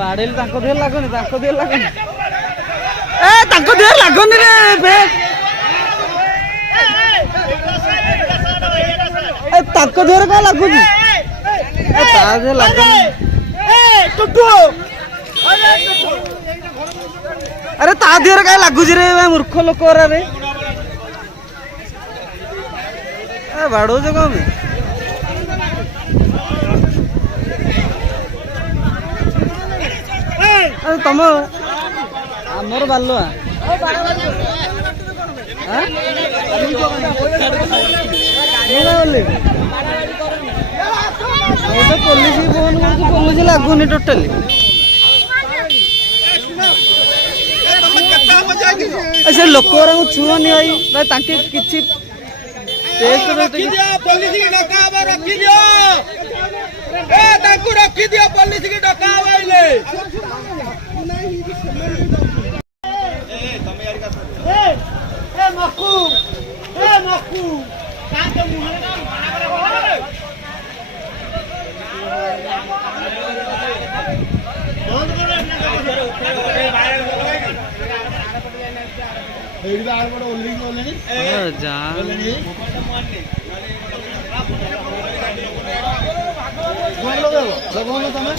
ବାଡେଇଲି ତାଙ୍କ ଦେହରେ ଲାଗୁନି ତାଙ୍କ ଦେହରେ ଲାଗୁନି ଏ ତାଙ୍କ ଦେହରେ ଲାଗୁନି ରେ ତାଙ୍କ ଦେହରେ କଣ ଲାଗୁଛି ତା ଦେହରେ ଲାଗୁନି अरे ता देहरे काय लागुची रे मूर्ख लोक रे बाड़ौच कम तुम आमर बालुआ पुलिस फोन कर पुलिस लगुनि टोटाली ऐसे लोक छुअनी भाई भाई तांके किछि टेस्ट रखि दियो पुलिस की डकावा रखि दियो ए तांकु रखि दियो पुलिस की डकावा आइले ए तमे यार का ए मक्कू काके मुहरे ना माना करे बंद करो एडिदा आर बड ओल्ली ओल्लेनी जा ओल्लेनी कोन लगाओ लगाओ ना तमे